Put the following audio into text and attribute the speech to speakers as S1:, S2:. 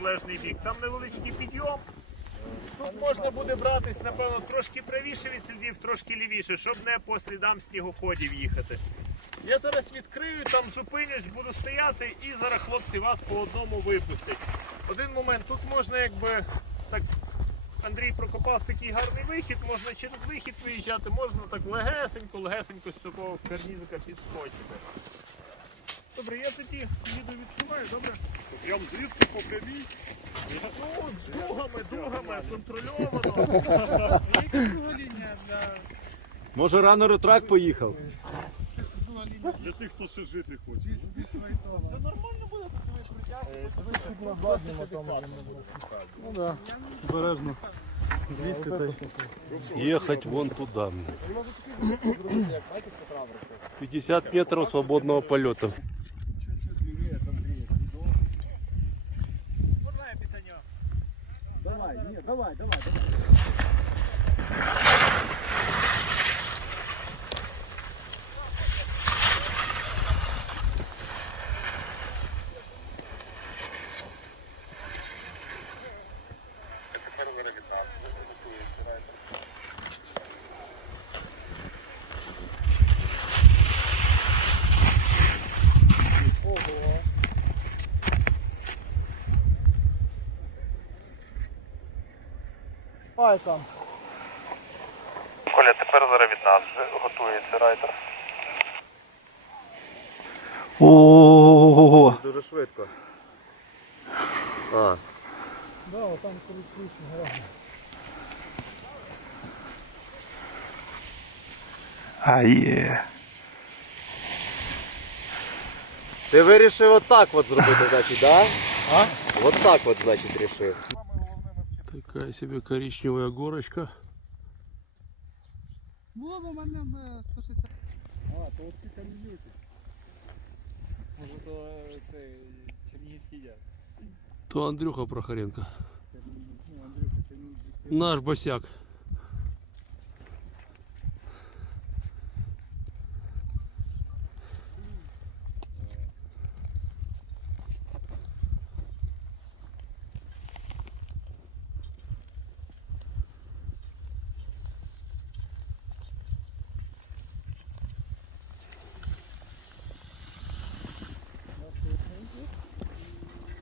S1: протилежний бік. Там невеличкий підйом. Тут можна буде братись, напевно, трошки правіше від слідів, трошки лівіше, щоб не по слідам снігоходів їхати. Я зараз відкрию, там зупинюсь, буду стояти і зараз хлопці вас по одному випустять. Один момент, тут можна якби так. Андрій прокопав такий гарний вихід, можна через вихід виїжджати, можна так легесенько, легесенько з такого карнізика підскочити. Добре, я тоді їду відкриваю, добре?
S2: Прям звідси по прямій.
S1: Ну, дугами, дугами, контрольовано.
S3: Друга лінія для
S4: Може рано ретрак поїхав?
S3: друга лінія
S2: Для тих, хто ще жити хоче.
S3: більш більш вайтова.
S1: Це нормально буде,
S4: Бережно. Злізти та їхати вон туди. 50 метрів свободного польоту. Давай, нет, давай, давай.
S1: Коля, тепер зараз від нас готується райдер.
S4: Ого.
S5: Дуже швидко. А,
S4: А є.
S5: ти вирішив отак от зробити, значить, да? А? Вот так от, значить, рішив.
S4: Такая себе коричневая горочка.
S3: Вова момент 160. А, то от ти камінюки.
S6: Може то це э, чернігівський дяк.
S4: То Андрюха Прохоренко. Ну, Наш босяк.